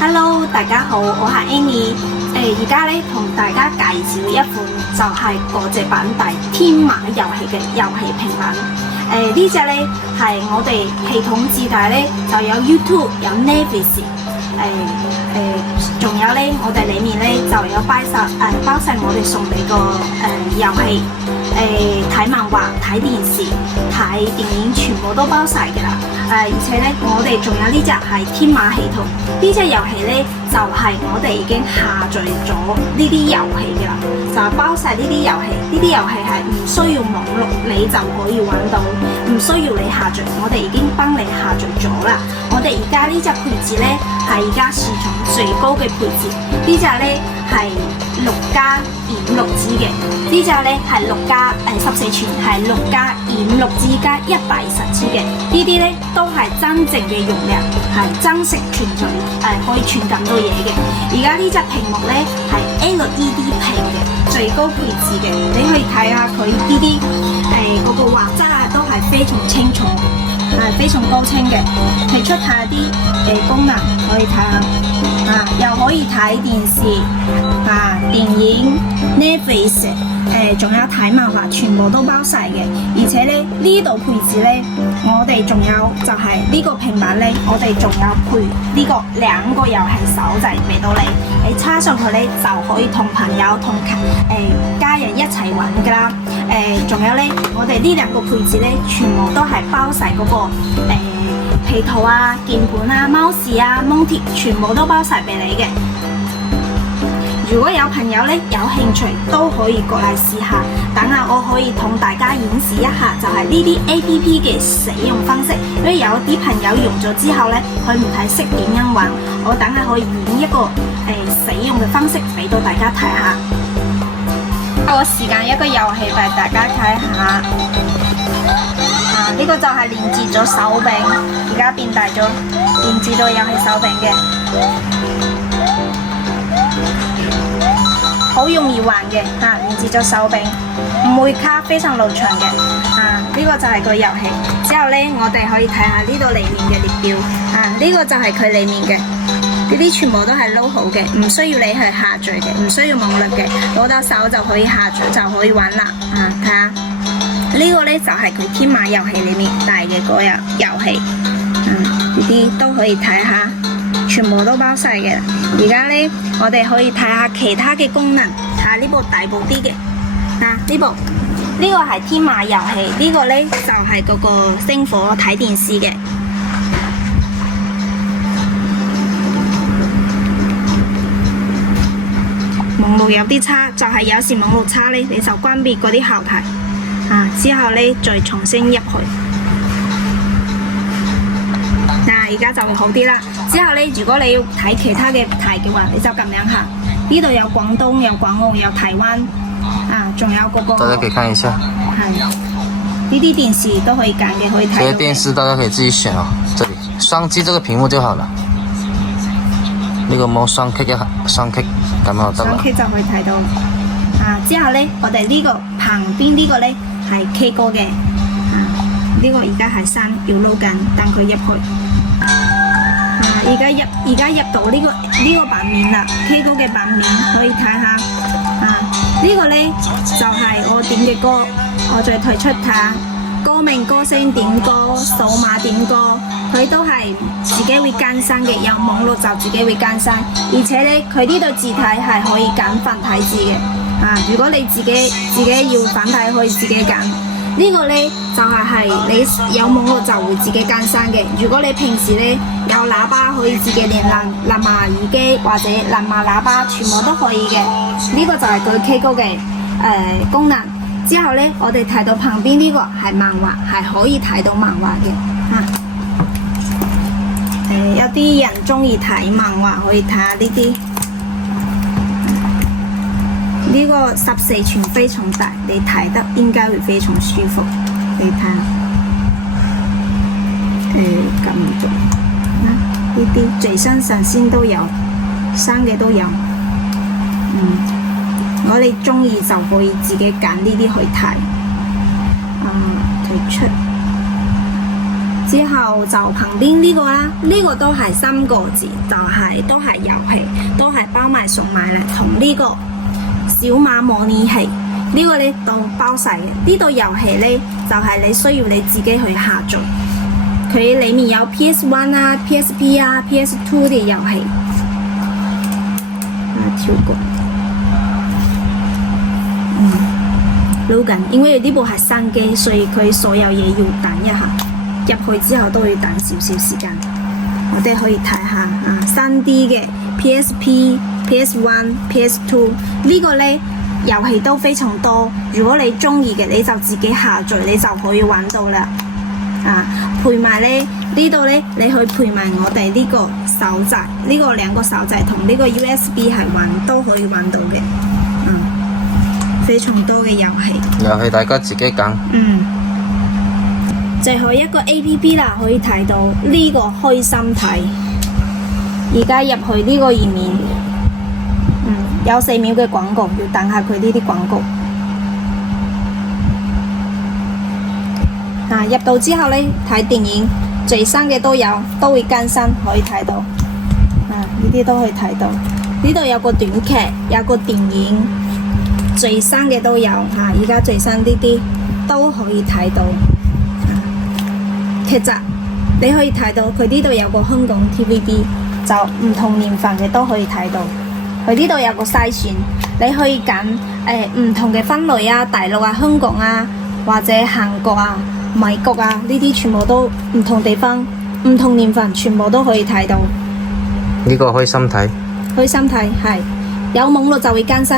Hello， 大家好，我係 Amy。而家咧同大家介紹一款就係國際版大天馬遊戲嘅遊戲平板。呢隻咧係我哋系統自帶咧就有 YouTube 有 Netflix， 仲有咧我哋裡面咧就有包晒我哋送你個遊戲，睇漫畫、睇電視、睇電影全部都包晒㗎啦。而且咧我哋仲有呢隻係天馬系統，呢隻遊戲咧就係我哋已經下載咗呢啲遊戲㗎啦，就係包晒呢啲遊戲。呢啲遊戲係唔需要網絡你就可以玩到，唔需要你下載，我哋已經幫你下載咗啦。我哋而家呢隻配置咧係而家市場最高嘅配置，呢隻咧係6+256G 嘅，呢隻咧係14寸，係6+256G 加120G 嘅，呢啲咧都係真正嘅容量，係真實存在，可以存咁多嘢嘅。而家呢隻屏幕咧係 LED 屏嘅，最高配置嘅，你可以睇下佢呢啲嗰個畫質啊都係非常清楚，係非常高清嘅。提出下啲功能可以睇下，又可以睇電視電影 Netflix， 仲有睇漫畫，全部都包晒嘅。而且咧呢度配置咧，我哋仲有就係呢個平板咧，我哋仲有配呢個2個遊戲手掣俾到你，你插上去咧就可以同朋友同家人一齊玩噶啦。仲有咧，我哋呢2個配置咧，全部都係包晒嗰個皮套啊、鍵盤啊、貓屎啊、蒙貼，全部都包晒俾你嘅。如果有朋友咧有興趣，都可以過嚟試下。等下我可以同大家演示一下，就係呢啲 APP 嘅使用方式。因為有啲朋友用咗之後咧，佢唔太識點樣玩，我等下可以演一個使用嘅方式俾到大家睇下。我時間一個遊戲俾大家睇下。呢個就係連接咗手柄，而家變大咗，連接咗遊戲手柄嘅。好容易玩嘅，連接咗手柄，唔會卡，非常流暢嘅。呢個就係個遊戲。之後咧，我哋可以睇下呢度裏面嘅列表。呢個就係佢裏面嘅，呢啲全部都係 load 好嘅，唔需要你去下載嘅，唔需要網絡嘅，攞到手就可以下載就可以玩啦。睇下呢個咧就係佢天馬遊戲裏面帶嘅嗰個遊戲。呢啲都可以睇下。全部都包晒嘅。而家咧，我哋可以睇下其他嘅功能。睇下呢部大部啲嘅，呢個係天馬遊戲，呢個咧就係嗰個星火睇電視嘅。網絡有啲差，就係有時網絡差咧，你就關閉嗰啲後台，之後咧再重新入去。而家就會好啲啦。之後咧，如果你要睇其他嘅台嘅話，你就咁樣下。呢度有廣東、有港澳、有台灣，仲有嗰個。大家可以看一下。係。呢啲電視都可以揀嘅，可以睇。這些電視大家可以自己選哦。這裡雙擊這個屏幕就好了。呢個冇雙擊一下，雙擊咁就得啦。雙擊就可以睇到。之後咧，我哋呢個旁邊呢個咧係 K 歌嘅。呢個而家係刪要撈緊，等佢入去。而家入到呢個版面啦 ，K 歌嘅版面可以睇下。呢個咧就係我點嘅歌，我再退出睇歌名、歌聲點歌、數碼點歌，佢都係自己會更新嘅，有網絡就自己會更新。而且咧，佢呢度字體係可以揀繁體字嘅。如果你自己要繁體，可以自己揀。呢個咧就係你有網絡就會自己更新嘅。如果你平時咧有喇叭，可以自己連藍牙耳機或者藍牙喇叭，全部都可以嘅。呢個就係佢 K 歌嘅功能。之後咧，我哋睇到旁邊呢個係漫畫，係可以睇到漫畫嘅。有啲人中意睇漫畫，可以睇下呢啲。呢個14寸非常大，你睇得應該會非常舒服。你睇下，咁做呢啲最新上線都有，新嘅都有。如果你中意就可以自己揀呢啲去睇。退出。之後就旁邊呢個啦，呢個都係3個字，就係都係遊戲，都係包埋送埋嚟，同呢個小馬模擬器呢個咧都包晒嘅。呢度遊戲咧就係你需要你自己去下載，佢裡面有 PS1 啊、PSP 啊、PS2 嘅遊戲。跳過，撈緊，因為呢部係新機，所以佢所有嘢要等一下。入去之後都要等少少時間，我哋可以睇下啊，新啲嘅 PSP、PS1、PS2 呢個呢遊戲都非常多。如果你中意嘅，你就自己下載，你就可以玩到啦。啊，配埋呢度呢，你去配埋我哋呢個手掣，呢個2個手掣同呢個 USB 係玩都可以玩到嘅。非常多嘅遊戲。遊戲大家自己揀。最後一個 APP 啦，可以睇到呢個開心睇。而家入去呢個頁面，有4秒嘅廣告，要等下佢呢啲廣告。入到之後呢，睇電影最新嘅都有，都會更新，可以睇到。呢啲都可以睇到。呢度有個短劇，有個電影，最新嘅都有。而家最新呢啲都可以睇到。劇集你可以睇到，佢呢度有個香港 TVB， 就唔同年份嘅都可以睇到。佢呢度有個篩選，你可以揀唔同嘅分類啊，大陸啊、香港啊，或者韓國啊、美國啊，呢啲全部都唔同地方、唔同年份，全部都可以睇到。呢個開心睇，開心睇係有網絡就會更新。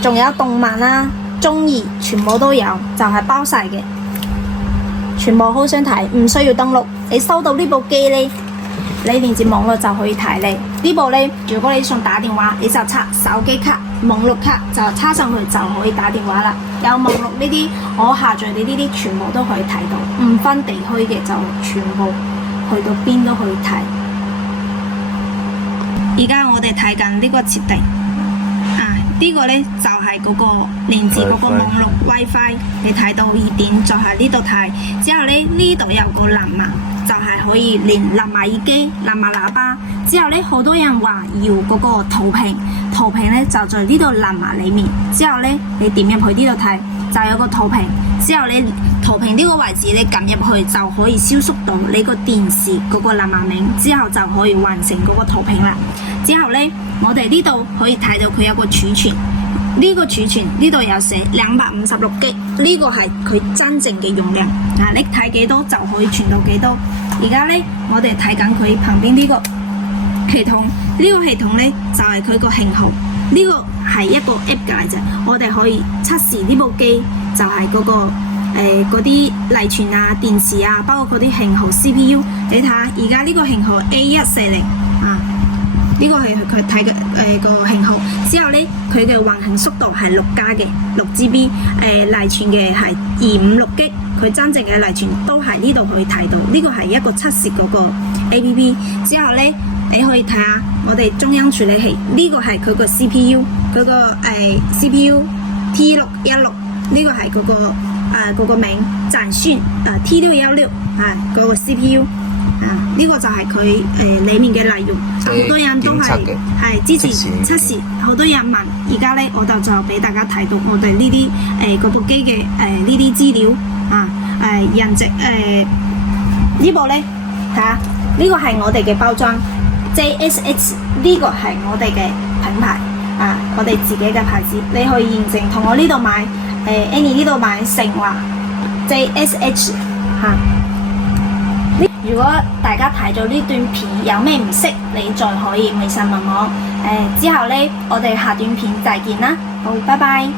仲有動漫啦、綜藝，全部都有，就係包晒嘅。全部好想睇，唔需要登錄。你收到呢部機呢，你連接網絡就可以睇你呢部呢。如果你想打電話，你就插手機卡、網絡卡就插上去就可以打電話啦。有網絡呢啲，我下載你呢啲全部都可以睇到，唔分地區嘅就全部去到邊都可以睇。而家我哋睇緊呢個設定。呢個呢就係嗰個連接嗰個網絡 WiFi， 你睇到2點就係呢度睇。之後呢度有個藍牙，就係可以連藍牙耳機、藍牙喇叭。之後好多人話要嗰個圖屏，圖屏呢就在呢度藍牙裡面。之後你點入去呢度睇，就有個圖屏。之後圖屏呢個位置你撳入去就可以消縮到你個電視嗰個藍牙名，之後就可以完成嗰個圖屏啦。之後我哋呢度可以睇到佢有個儲存，呢個儲存呢度有寫256G，呢個係佢真正嘅容量。你睇幾多就可以傳到幾多。而家我哋睇緊佢旁邊呢個系統，呢個系統就係佢個型號，呢個係一個 app 嚟啫。我哋可以測試呢部機就係嗰個嗰啲內存啊、電池啊，包括嗰啲型號 CPU。你睇下而家呢個型號 A140呢個係佢睇嘅個型號。之後佢嘅運行速度係6+嘅6GB， 內存嘅係256G，佢真正嘅內存都係呢度可以睇到。呢個係一個測試嗰個 APP。之後你可以睇下我哋中央處理器，呢個係佢個 CPU， 佢個CPU T616，呢個係嗰個名展訊T616嗰個 CPU。呢個就係佢裡面嘅內容。好多人都係之前測試，好多人問。而家我就俾大家睇到我哋呢啲嗰部機嘅呢啲資料人值呢部睇下，呢個係我哋嘅包裝 JSH， 呢個係我哋嘅品牌我哋自己嘅牌子。你可以驗證同我呢度買Annie 呢度買成話 JSH 如果大家睇咗呢段片有咩唔識，你再可以微信問我。之後我哋下段片再見啦。好，拜拜。